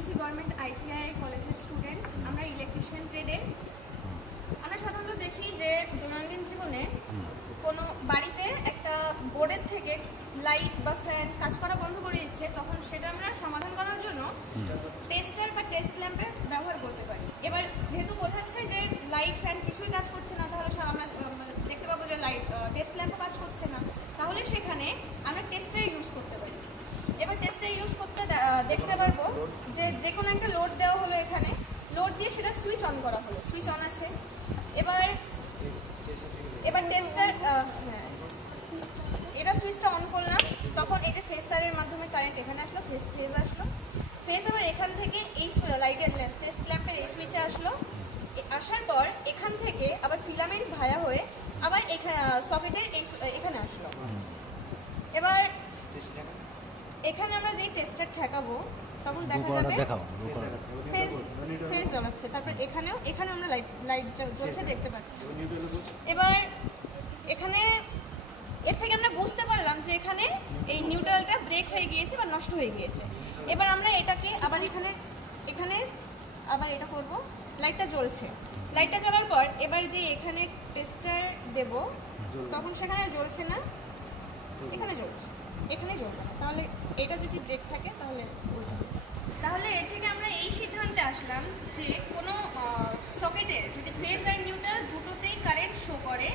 UGC government ITI কলেজের student. আমরা electrician ট্রেডের। আমরা সাধারণত দেখি যে দৈনন্দিন জীবনে কোনো বাড়িতে একটা বোর্ডের থেকে লাইট বা ফ্যান কাজ করা বন্ধ করে দিচ্ছে, তখন সেটা আমরা সমাধান করার জন্য টেস্টার বা টেস্ট ল্যাম্পের ব্যবহার করতে পারি। এবার যেহেতু বোঝাচ্ছে যে লাইট ফ্যান কিছুই কাজ করছে না, তাহলে আমরা দেখতে পাবো যে লাইট টেস্ট ল্যাম্পও কাজ করছে না, তাহলে সেখানে আমরা টেস্টার ইউজ করতে পারি। এবার টেস্টার ইউজ করতে দেখতে পারবো যে কোনো একটা লোড দেওয়া হলো, এখানে লোড দিয়ে সেটা সুইচ অন করা হলো, সুইচ অন আছে। এবার টেস্টার এটা সুইচটা অন করলাম, তখন এই যে ফেজ তারের মাধ্যমে কারেন্ট এখানে আসলো, ফেজ আসলো, ফেজ আবার এখান থেকে এই লাইটের টেস্ট ল্যাম্পের এই সুইচে আসলো, আসার পর এখান থেকে আবার ফিলামেন্ট ভায়া হয়ে আবার সকেটের এখানে আসলো। এবার এখানে আমরা যেই টেস্টার ঠেকাবো তখন দেখা যাবে ফেজ জ্বলাচ্ছে, তারপর এখানেও আমরা লাইট জ্বলছে দেখতে পাচ্ছি। এবার এখানে এর থেকে আমরা বুঝতে পারলাম যে এখানে এই নিউট্রালটা ব্রেক হয়ে গিয়েছে বা নষ্ট হয়ে গিয়েছে। এবার আমরা এটাকে আবার এখানে আবার এটা করব, লাইটটা জ্বলছে। লাইটটা জ্বলার পর এবার যে এখানে টেস্টার দেব, তখন সেখানে জ্বলছে না, এখানে জ্বলছে, এখানে জ্বলবে না। তাহলে এটা যদি ব্রেক থাকে তাহলে এর থেকে আমরা এই সিদ্ধান্তে আসলাম যে কোনো সকেটে যদি ফেজ আর নিউট্রাল দুটোতেই কারেন্ট শো করে,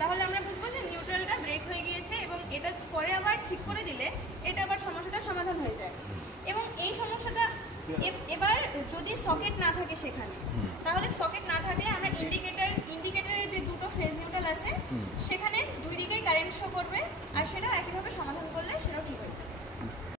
তাহলে আমরা বুঝবো যে নিউট্রালটা ব্রেক হয়ে গিয়েছে, এবং এটা পরে আবার ঠিক করে দিলে এটা আবার সমস্যাটা সমাধান হয়ে যায়। এবং এই সমস্যাটা এবার যদি সকেট না থাকে সেখানে, তাহলে সকেট না থাকলে আমরা ইন্ডিকেটরের যে দুটো ফেজ নিউট্রাল আছে সেখানে দুই দিকেই কারেন্ট শো করবে, আর সেটা একইভাবে সমাধান